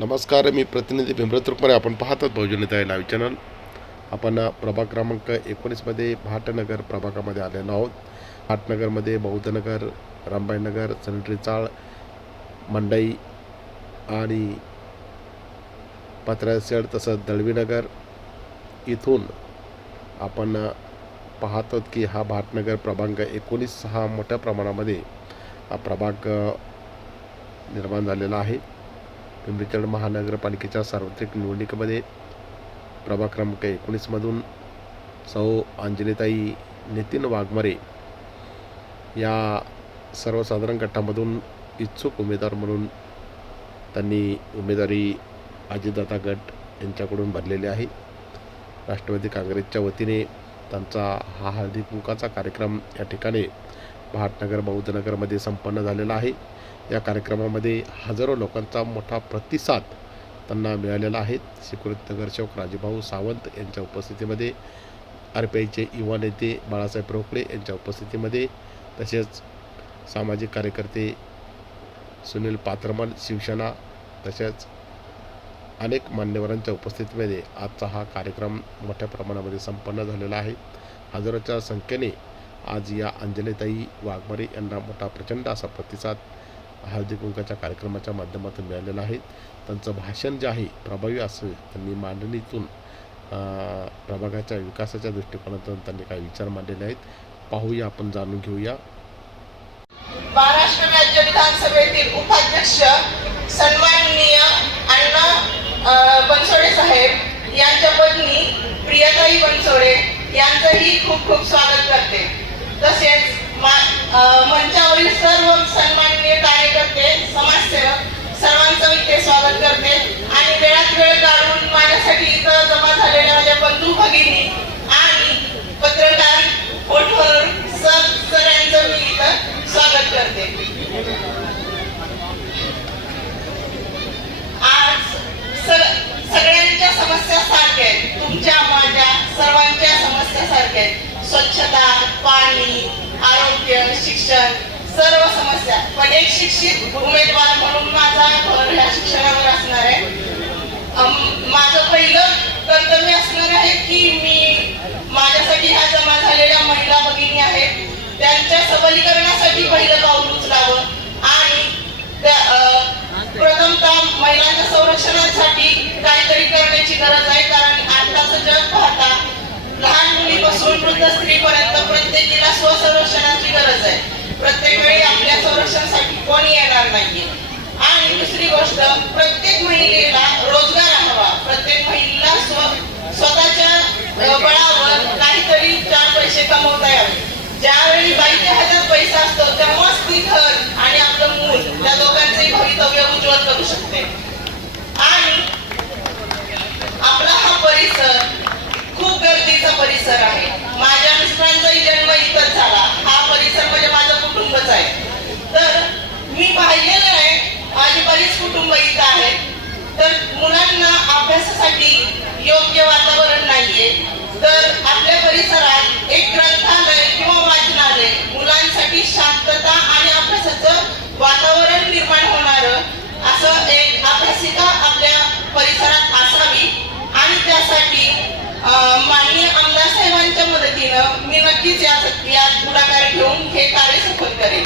नमस्कार मी प्रतिनिधी भीमराव तुरकमारे आपण पाहतात बहुजनता लाईव्ह चॅनल. आपण प्रभाग क्रमांक एकोणीसमध्ये भाटनगर प्रभागामध्ये आलेलो आहोत. भाटनगरमध्ये बौद्धनगर रामबाईनगर सॅनिटरी चाळ मंडई आणि पत्रासेड तसंच दळवीनगर इथून आपण पाहतो की हा भाटनगर प्रभाग एकोणीस हा मोठ्या प्रमाणामध्ये हा प्रभाग निर्माण झालेला आहे. पिंपरीचंद महानगरपालिकेच्या सार्वत्रिक निवडणुकीमध्ये प्रभाग क्रमांक एकोणीसमधून सौ अंजलीताई नितीन वाघमारे या सर्वसाधारण गटामधून इच्छुक उमेदवार म्हणून त्यांनी उमेदवारी अजितदादा गट यांच्याकडून भरलेली आहे. राष्ट्रवादी काँग्रेसच्या वतीने त्यांचा हा हळदीकुंकाचा कार्यक्रम या ठिकाणी भाटनगर बौद्धनगरमध्ये संपन्न झालेला आहे. या कार्यक्रमामध्ये हजारो लोकांचा मोठा प्रतिसाद त्यांना मिळालेला आहे. सिक्युरिटी नगरसेवक राजूभाऊ सावंत यांच्या उपस्थितीमध्ये आर पी आयचे युवा नेते बाळासाहेब रोकडे यांच्या उपस्थितीमध्ये तसेच सामाजिक कार्यकर्ते सुनील पात्रमल शिवसेना तसेच अनेक मान्यवरांच्या उपस्थितीमध्ये आजचा हा कार्यक्रम मोठ्या प्रमाणामध्ये संपन्न झालेला आहे. हजारोच्या संख्येने आज या अंजलीताई वाघमारे यांना मोठा प्रचंड असा प्रतिसाद हळदी कुंकाच्या कार्यक्रमाच्या माध्यमातून मिळालेला आहे. त्यांचं भाषण जे आहे प्रभावी असं त्यांनी मांडणीतून प्रभागाच्या विकासाच्या दृष्टिकोनातून त्यांनी काही विचार मांडलेले आहेत. पाहूया आपण जाणून घेऊया. महाराष्ट्र राज्य विधानसभेतील उपाध्यक्ष सन्माननीय अण्णा बनसोडे साहेब यांच्या पत्नी प्रियताई बनसोडे यांचंही खूप खूप स्वागत करते तसेच मा- अ, मंचावरील सर्व सन्माननीय कार्यकर्ते समाजसेवक सर्वांचं इथे स्वागत करते. आणि वेळात वेळ काढून माझ्यासाठी इथं जमा झालेल्या माझ्या बंधू भगिनी आणि पत्रकार फोटोवर सर सगळ्यांचं मी इथं स्वागत करते. आज सगळ्यांच्या समस्या सारख्या आहेत. तुमच्या माझ्या सर्वांच्या समस्या सारख्या आहेत. स्वच्छता पाणी आरोग्य शिक्षण सर्व समस्या. पण एक शिक्षित उमेदवार म्हणून माझा भर ह्या शिक्षणावर असणार आहे. माझं पहिलं कर्तव्य असणार आहे की मी माझ्यासाठी ह्या जमा झालेल्या महिला भगिनी आहेत. त्यांच्या सबलीकरणासाठी पहिलं पाऊल उचलावं आणि त्या- प्रथमतः महिलांच्या संरक्षणासाठी काहीतरी करण्याची गरज आहे. कारण आताचं जग पाहता लहान मुलीपासून वृद्ध स्त्रीपर्यंत प्रत्येकीला स्वसंरक्षणाची गरज आहे. प्रत्येक वेळी आपल्या संरक्षणासाठी कोणी येणार नाहीये. आणि दुसरी गोष्ट प्रत्येक महिलेला रोजगार हवा प्रत्येक महिलेला स्व स्वतःच्या अ, बळावर काहीतरी चार पैसे कमवता यावे ज्यावेळी बाईच्या हातात पैसा असतो तेव्हाच ती घर आणि आपलं मूल त्या दोघांचंही भवितव्य उज्ज्वल करू शकते आणि आपला हा परिसर खूप गर्दीचा परिसर आहे माझ्या मिस्टरांचाही जन्म इथंच झाला हा परिसर म्हणजे माझं कुटुंबच आहे तर मी पाहिलेलं आहे माझी बरीच कुटुंब इथं आहेत तर मुलांना अभ्यासासाठी योग्य वातावरण नाहीये तर आपल्या परिसरात एक ग्रंथालय किंवा वाचनालय मुलांसाठी शांतता आणि अभ्यासाचं वातावरण निर्माण होणार असं एक अभ्यासिका आपल्या परिसरात असावी. आणि त्यासाठी माननीय आमदार साहेबांच्या मदतीनं मी नक्कीच या यात पुढाकार घेऊन हे कार्य सफल करेन.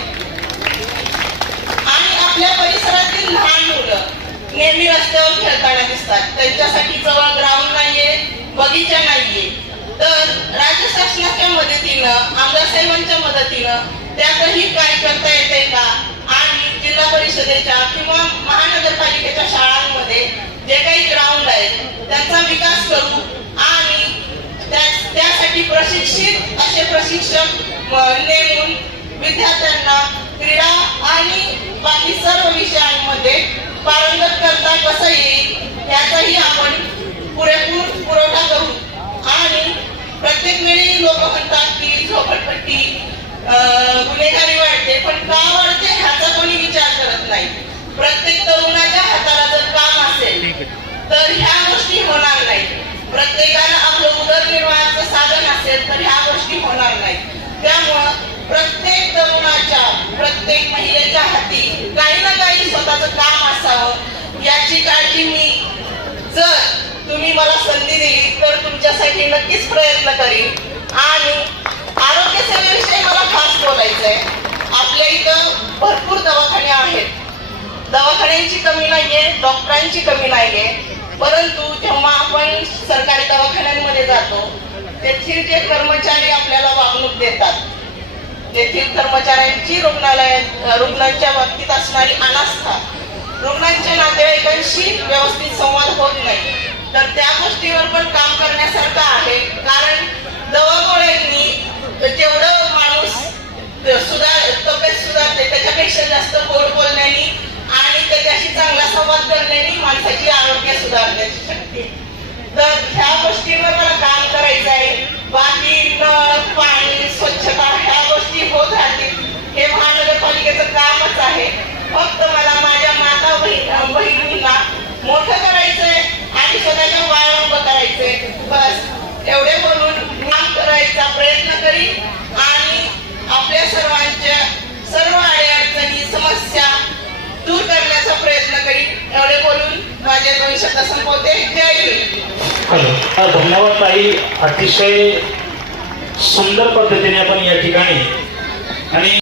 आणि आपल्या परिसरातील लहान मुलं नेहमी रस्त्यावर खेळताना दिसतात. त्यांच्यासाठी जवळ ग्राउंड नाहीये बगीचा नाहीये तर राज्य शासनाच्या मदतीनं आमदार साहेबांच्या मदतीनं त्यातही काय करता येते का? आणि जिल्हा परिषदेच्या किंवा महानगरपालिकेच्या शाळांमध्ये जे काही ग्राउंड आहेत त्यांचा विकास करू आणि त्या- त्यासाठी प्रशिक्षित असे प्रशिक्षक नेमून लोकतांती झोपडपट्टी गुन्हेगारी वाढते पण का वाढते ह्याचा कोणी विचार करत नाही. प्रत्येक तरुणाच्या हाताला जर काम असेल तर ह्या गोष्टी होणार नाही प्रत्येकाला आपलं उदरनिर्वाहाचं साधन असेल तर ह्या गोष्टी होणार नाही त्यामुळं प्रत्येक तरुणाच्या प्रत्येक महिलेच्या हाती काही ना काही स्वतःचं काम असावं. याची काळजी मी जर तुम्ही मला संधी दिली तर तुमच्यासाठी नक्कीच प्रयत्न करीन. आणि आरोग्य सेवेविषयी मला खास बोलायचं आहे आपल्या इथं भरपूर दवाखाने आहेत. दवाखान्यांची कमी नाहीये डॉक्टरांची कमी नाहीये. परंतु जेव्हा आपण सरकारी दवाखान्यांमध्ये जातो तेथील जे कर्मचारी आपल्याला वागणूक देतात तेथील कर्मचाऱ्यांची रुग्णालय रुग्णांच्या बाबतीत असणारी अनास्था रुग्णांच्या नातेवाईकांशी व्यवस्थित संवाद होत नाही. तर त्या गोष्टीवर पण काम करण्यासारखं आहे. कारण दवागोळ्यांनी जेवढं माणूस सुधार तब्येत सुधारते त्याच्यापेक्षा जास्त गोड बोलण्यानी आणि त्याच्याशी चांगला संवाद करण्यानी माणसाची आरोग्य सुधारण्याची शक्ती तर ह्या गोष्टीवर मला काम करायचं आहे. बाकी नळ पाणी स्वच्छता ह्या गोष्टी होत राहतील. हे महानगरपालिकेचं कामच आहे. फक्त मला माझ्या माता बहीण बहिणींना मोठं करायचंय आणि स्वतःच्या वाया उभं करायचंय. बस एवढे बोलून करायचा प्रयत्न करीन आणि आपल्या सर्वांच्या सर्व अडचणी समस्या दूर करण्याचा प्रयत्न करीन एवढे बोलून माझ्या दोन शब्द संपवते. जय धन्यवाद ताई. अतिशय सुंदर पद्धतीने आपण या ठिकाणी आणि